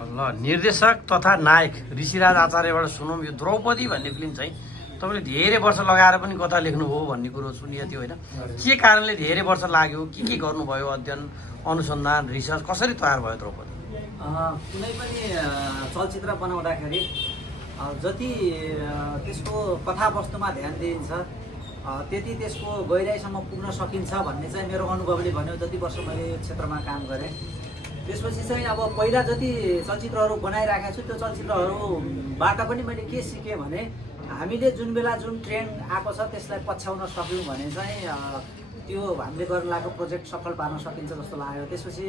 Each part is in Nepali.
ल निर्देशक तथा नायक ऋषिराज आचार्यबाट सुनौँ यो द्रौपदी भन्ने फिल्म चाहिँ तपाईँले धेरै वर्ष लगाएर पनि कथा लेख्नुभयो भन्ने कुरो सुनिएको थियो होइन के कारणले धेरै वर्ष लाग्यो के गर्नुभयो अध्ययन अनुसन्धान रिसर्च कसरी तयार भयो द्रौपदी कुनै पनि चलचित्र बनाउँदाखेरि जति त्यसको कथावस्तुमा ध्यान दिइन्छ त्यति त्यसको गहिराइसम्म पुग्न सकिन्छ भन्ने चाहिँ मेरो अनुभवले भन्यो जति वर्ष मैले क्षेत्रमा काम गरेँ त्यसपछि चाहिँ अब पहिला जति चलचित्रहरू बनाइराखेको छु त्यो चलचित्रहरूबाट पनि मैले के सिकेँ भने हामीले जुन बेला जुन ट्रेन्ड आएको छ त्यसलाई पछ्याउन सक्यौँ भने चाहिँ त्यो हामीले गर्न लागेको प्रोजेक्ट सफल पार्न सकिन्छ जस्तो लाग्यो त्यसपछि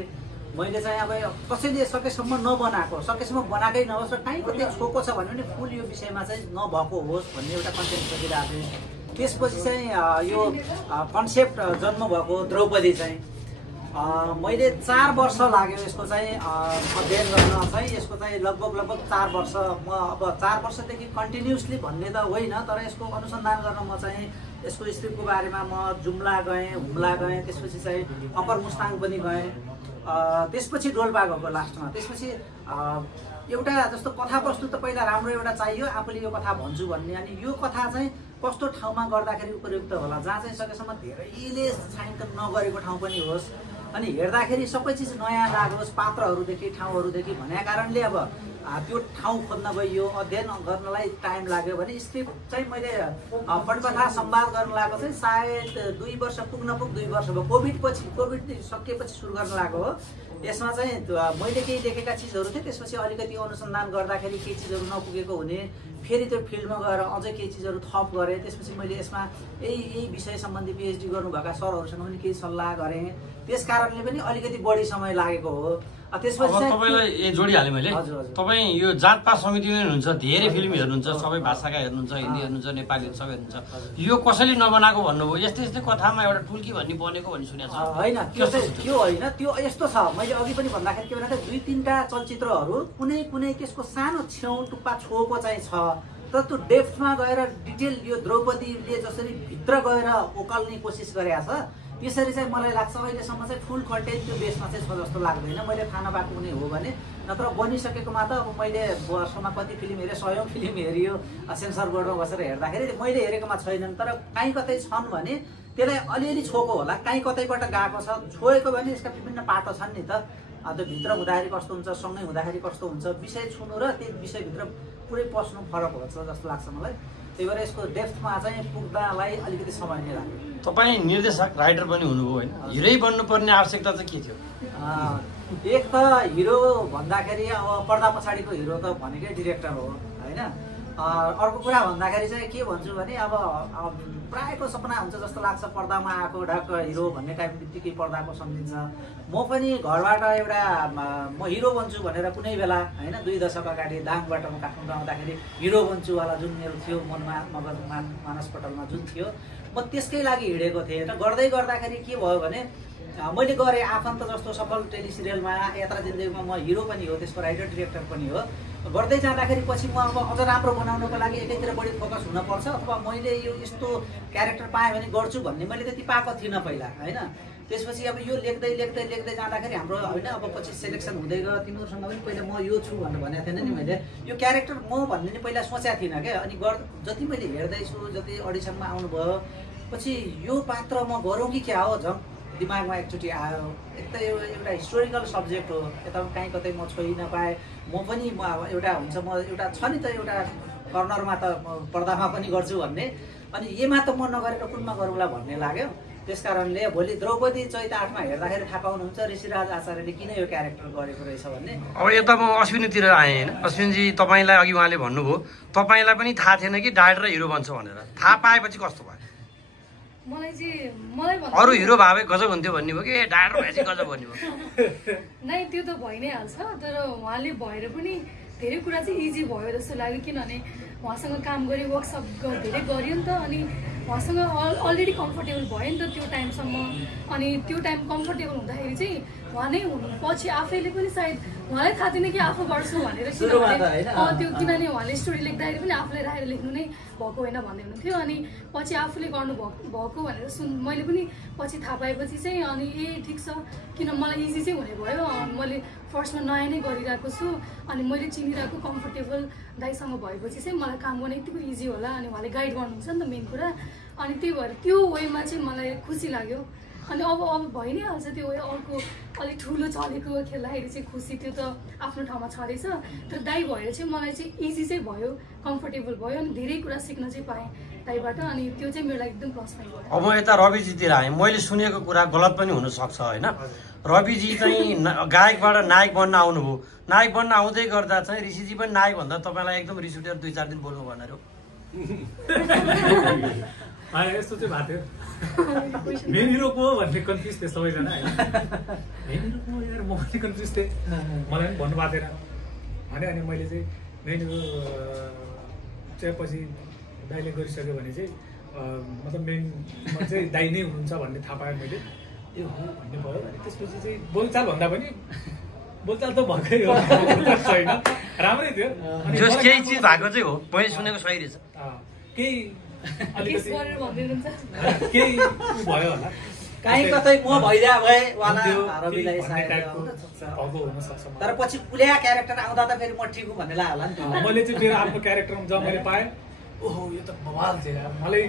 मैले चाहिँ अब कसैले सकेसम्म नबनाएको सकेसम्म बनाएकै नहोस् र कहीँ कतै छोएको छ भने पनि फुल यो विषयमा चाहिँ नभएको होस् भन्ने एउटा कन्सेप्ट सोचिरहेको थिएँ त्यसपछि चाहिँ यो कन्सेप्ट जन्म भएको द्रौपदी चाहिँ मैले 4 वर्ष लाग्यो यसको चाहिँ अध्ययन गर्न चाहिँ यसको चाहिँ लगभग 4 वर्ष म अब 4 वर्षदेखि कन्टिन्युसली भन्ने त होइन तर यसको अनुसन्धान गर्न म चाहिँ यसको स्क्रिप्टको बारेमा म जुम्ला गएँ हुम्ला गएँ त्यसपछि चाहिँ अप्पर मुस्ताङ पनि गएँ त्यसपछि डोल्पा गएको लास्टमा त्यसपछि एउटा जस्तो कथावस्तु त पहिला राम्रो एउटा चाहियो आफूले यो कथा भन्छु भन्ने अनि यो कथा चाहिँ कस्तो ठाउँमा गर्दाखेरि उपयुक्त होला जहाँ चाहिँ सकेसम्म धेरैले छायाङ्कन नगरेको ठाउँ पनि होस् अनि हेर्दाखेरि सबै चिज नयाँ लागोस् पात्रहरूदेखि ठाउँहरूदेखि भनेको कारणले अब त्यो ठाउँ खोज्न गइयो अध्ययन गर्नलाई टाइम लाग्यो भने स्क्रिप्ट चाहिँ मैले पटकथा संवाद गर्न लागेको चाहिँ सायद 2 वर्ष पुग्न 2 वर्ष भयो कोभिड सकिएपछि सुरु गर्न लागेको हो यसमा चाहिँ मैले केही लेखेका चिजहरू थिए त्यसपछि अलिकति अनुसन्धान गर्दाखेरि केही चिजहरू नपुगेको हुने फेरि त्यो फिल्डमा गएर अझै केही चिजहरू थप गरेँ त्यसपछि मैले यसमा यही विषय सम्बन्धी पिएचडी गर्नुभएका सरहरूसँग पनि केही सल्लाह गरेँ त्यस कारणले पनि अलिकति बढी समय लागेको हो त्यसपछि तपाईँलाई जोडिहालेँ मैले तपाईँ यो जातपात समितिमा हुनुहुन्छ धेरै फिल्म हेर्नुहुन्छ सबै भाषाका हेर्नुहुन्छ हिन्दी हेर्नुहुन्छ नेपाली सबै हेर्नुहुन्छ यो कसैले नबनाएको भन्नुभयो यस्तै कथामा एउटा टुल्की भन्ने बनेको भन्ने सुनेको छ होइन त्यो होइन त्यो यस्तो छ मैले अघि पनि भन्दाखेरि के भने 2-3टा चलचित्रहरू कुनै त्यसको सानो छेउ टुप्पा छोएको चाहिँ छ तर त्यो डेप्थमा गएर डिटेल यो द्रौपदीले जसरी भित्र गएर ओकाल्ने कोसिस गरेको छ त्यसरी चाहिँ मलाई लाग्छ अहिलेसम्म चाहिँ फुल कन्टेन्ट त्यो बेसमा चाहिँ छ जस्तो लाग्दैन मैले थाहा नपाएको कुनै हो भने नत्र बनिसकेकोमा त अब मैले वर्षमा कति फिल्म हेरेँ 100औं फिल्म हेरियो सेन्सर बोर्डमा बसेर हेर्दाखेरि मैले हेरेकोमा छैनन् तर कहीँ कतै छन् भने त्यसलाई अलिअलि छोएको होला कहीँ कतैबाट गएको छ छोएको भने यसका विभिन्न पाटो छन् नि त त्यो भित्र हुँदाखेरि कस्तो हुन्छ सँगै हुँदाखेरि कस्तो हुन्छ विषय छुनु र त्यो विषयभित्र पुरै पस्नु फरक हुन्छ जस्तो लाग्छ मलाई त्यही भएर यसको डेप्थमा चाहिँ पुग्नलाई अलिकति समय नै लाग्यो तपाईँ निर्देशक राइटर पनि हुनुभयो होइन हिरै बन्नुपर्ने आवश्यकता चाहिँ के थियो एक त हिरो भन्दाखेरि अब पर्दा पछाडिको हिरो त भनेकै डिरेक्टर हो होइन अर्को कुरा भन्दाखेरि चाहिँ के भन्छु भने अब प्रायःको सपना हुन्छ जस्तो लाग्छ पर्दामा आएको ढाक हिरो भन्ने टाइम बित्तिकै पर्दाको सम्झिन्छ म पनि घरबाट एउटा म हिरो बन्छु भनेर कुनै बेला होइन 2 दशक अगाडि दाङबाट म काठमाडौँ आउँदाखेरि हिरो बन्छु वाला जुन मेरो थियो मनमा मगजमा मानसपटलमा जुन थियो म त्यसकै लागि हिँडेको थिएँ र गर्दै गर्दाखेरि के भयो भने मैले गरेँ आफन्त जस्तो सफल टेलिसिरियलमा यात्रा जिन्दगीमा म हिरो पनि हो त्यसको राइटर डिरेक्टर पनि हो गर्दै जाँदाखेरि पछि म अब अझ राम्रो बनाउनको लागि एकैतिर बढी फोकस हुनपर्छ अथवा मैले यो यस्तो क्यारेक्टर पाएँ भने गर्छु भन्ने मैले त्यति पाएको थिइनँ पहिला होइन त्यसपछि अब यो लेख्दै जाँदाखेरि हाम्रो होइन अब पछि सेलेक्सन हुँदै गयो तिमीहरूसँग पनि पहिला म यो छु भनेर भनेको थिएन नि मैले यो क्यारेक्टर म भन्ने नि पहिला सोचेको थिइनँ क्या अनि जति मैले हेर्दैछु जति अडिसनमा आउनुभयो पछि यो पात्र म गरौँ कि क्या हो झन् दिमागमा एकचोटि आयो यता एउटा हिस्टोरिकल सब्जेक्ट हो यता कहीँ कतै म छोइ नपाएँ म पनि एउटा हुन्छ म एउटा छ नि त एउटा कर्नरमा त पर्दामा पनि गर्छु भन्ने अनि येमा त म नगरेर कुनमा गरौँला भन्ने लाग्यो त्यसकारणले भोलि द्रौपदी चैत 8 मा हेर्दाखेरि थाहा पाउनुहुन्छ ऋषिराज आचार्यले किन यो क्यारेक्टर गरेको रहेछ भन्ने अब यता म अश्विनीतिर आएँ होइन अश्विनजी तपाईँलाई अघि उहाँले भन्नुभयो तपाईँलाई पनि थाहा थिएन कि डाइरेक्टर हिरो बन्छ भनेर थाहा पाएपछि कस्तो भयो मलाई अरू हिरो भावे गजब हुन्थ्यो भन्ने भयो कि डाइरेक्टर भएपछि गजब भन्ने भयो नै त्यो त भइ नै हाल्छ तर उहाँले भएर पनि धेरै कुरा चाहिँ इजी भयो जस्तो लाग्यो किनभने उहाँसँग काम गरे वर्कसप धेरै गरियो नि त अनि उहाँसँग अलरेडी कम्फर्टेबल भयो नि त त्यो टाइमसम्म अनि त्यो टाइम कम्फर्टेबल हुँदाखेरि चाहिँ उहाँ नै हुनु पछि आफैले पनि सायद उहाँलाई थाहा थिएन कि आफू गर्छु भनेर त्यो किनभने उहाँले स्टोरी लेख्दाखेरि पनि आफूले राखेर लेख्नु नै भएको होइन भन्दै हुनुहुन्थ्यो अनि पछि आफूले गर्नु भएको भनेर मैले पनि पछि थाहा पाएपछि चाहिँ अनि ठिक छ किन मलाई इजी चाहिँ हुने भयो मैले फर्स्टमा नयाँ नै गरिरहेको छु अनि मैले चिनिरहेको कम्फर्टेबल दाइसँग भएपछि चाहिँ मलाई काम गर्न यतिको इजी होला अनि उहाँले गाइड गर्नुहुन्छ नि त मेन कुरा अनि त्यही भएर त्यो वेमा चाहिँ मलाई खुसी लाग्यो अनि अब भइ नै हाल्छ त्यो अर्को अलिक ठुलो चलेको खेल्दाखेरि चाहिँ खुसी त्यो त आफ्नो ठाउँमा छँदैछ तर दाइ भएर चाहिँ मलाई चाहिँ इजी चाहिँ भयो कम्फर्टेबल भयो अनि धेरै कुरा सिक्न चाहिँ पाएँ दाइबाट अनि त्यो चाहिँ मेरो लागि एकदम प्लस पोइन्ट भयो। अब म यता रविजीतिर आएँ मैले सुनेको कुरा गलत पनि हुनसक्छ होइन रविजी चाहिँ गायकबाट नायक बन्न आउनुभयो नायक बन्न आउँदै गर्दा चाहिँ ऋषिजी पनि नायक भन्दा तपाईँलाई एकदम रिस उठेर 2-4 दिन बोल्नु भनेर यस्तो चाहिँ भएको थियो मेन हिरो को भन्ने कन्फ्युज थियो सबैजना होइन मेन हिरो को यार म पनि कन्फ्युज थिएँ मलाई पनि भन्नु भएको थिएन भने अनि मैले चाहिँ मेन हिरो चाहिँ पछि दाइले गरिसक्यो भने चाहिँ मतलब मेन चाहिँ दाइ नै हुनुहुन्छ भन्ने थाहा पाएँ मैले ए हो भन्ने भयो अनि त्यसपछि चाहिँ बोलचाल भन्दा पनि बोलचाल त भएकै हो छैन राम्रै थियो जस केही चिज भएको चाहिँ हो मैले सुनेको सही रहेछ केही केही भयो होला काहीँ कतै म भइदिया भए रविलाई तर पछि कुल्या क्यारेक्टर आउँदा त फेरि म ठिक हुँ भन्ने लाग्यो होला नि मैले चाहिँ मेरो आफ्नो क्यारेक्टरमा जब मैले पाएँ ओहो यो त बवाल थियो यार मलाई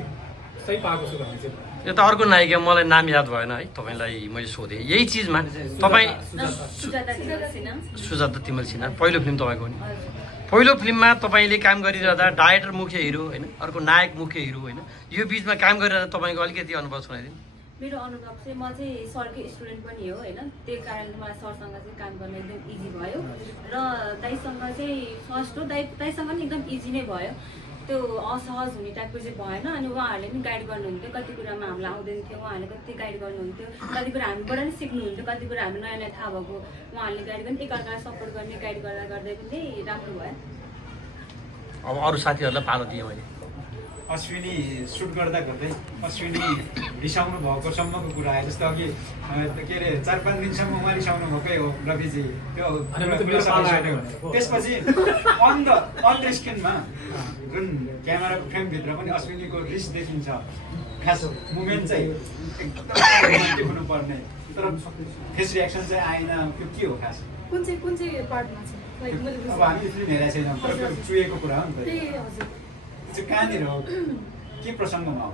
सही पाएको छु भन्ने चाहिँ यो त अर्को नायिका मलाई नाम याद भएन है तपाईँलाई मैले सोधेँ यही चिजमा तपाईँ सुजाता तिमल सिन्हा पहिलो फिल्म तपाईँको नि पहिलो फिल्ममा तपाईँले काम गरिरहँदा डाइरेक्टर मुख्य हिरो होइन अर्को नायक मुख्य हिरो होइन यो बिचमा काम गरिरहँदा तपाईँको अलिकति अनुभव सुनाइदिनु। मेरो अनुभव चाहिँ म चाहिँ सरकै स्टुडेन्ट पनि हो होइन त्यही कारणले मलाई सरसँग चाहिँ काम गर्न एकदम इजी भयो र दाइसँग चाहिँ फर्स्ट हो दाइसँग पनि एकदम इजी नै भयो त्यो असहज हुने टाइपको चाहिँ भएन अनि उहाँहरूले पनि गाइड गर्नुहुन्थ्यो कति कुरामा हामीलाई आउँदैन थियो उहाँहरूले कति गाइड गर्नुहुन्थ्यो कति कुरा हामीबाट पनि सिक्नुहुन्थ्यो कति कुरा हामी नयाँ नयाँ थाहा भएको उहाँहरूले गाइड गर्ने एकअर्कालाई सपोर्ट गर्ने गाइड गर्दा गर्दै पनि राम्रो भयो। अब अरू साथीहरूलाई पालो दिएँ मैले अश्विनी सुट गर्दा गर्दै अश्विनी रिसाउनु भएको सम्मको कुरा आयो जस्तो अघि के अरे 4-5 दिनसम्म उहाँ रिसाउनु भएकै हो रविजी त्यो त्यसपछि अन द स्क्रिनमा जुन क्यामेराको फ्रेमभित्र पनि अश्विनीको रिस देखिन्छ खास मुभमेन्ट चाहिँ एकदम रोमान्टिक हुनुपर्ने तर फेस रियाक्सन चाहिँ आएन त्यो के हो खास कुन चाहिँ पार्टमा छ अब हामी फिल्म हेरेको छैनौँ तर चुएको कुरा हो नि त चाहिँ कहाँनिर हो के प्रसङ्गमा हो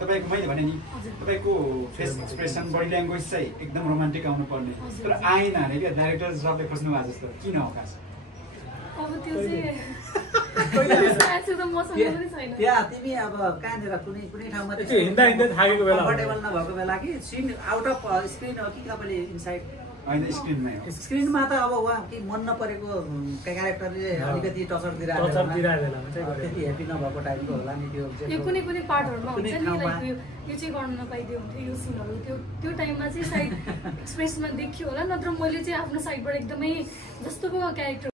तपाईँको मैले भने नि तपाईँको फेस एक्सप्रेसन बडी ल्याङ्ग्वेज चाहिँ एकदम रोमान्टिक आउनु पर्ने तर आएन भने क्या डाइरेक्टर जबले खोज्नु भएको जस्तो किन हो खास तिमी अब कहाँनिर कुनै ठाउँमा कम्फर्टेबल नभएको बेला कि सिन आउट अफ स्क्रिन हो कि तपाईँले इनसाइड होइन स्क्रिनमै हो स्क्रिनमा त अब उहाँ कि मन नपरेको क्यारेक्टरले अलिकति टचर दिइरहेको त्यति हेप्पी नभएको टाइपको होला नि त्यो कुनै पार्टहरूमा हुन्छ नि लाइक यो चाहिँ गर्न नपाइदियो हुन्थ्यो यो सिनहरू त्यो टाइममा चाहिँ सायद एक्सप्रेसमा देखियो होला नत्र मैले चाहिँ आफ्नो साइडबाट एकदमै जस्तोको क्यारेक्टर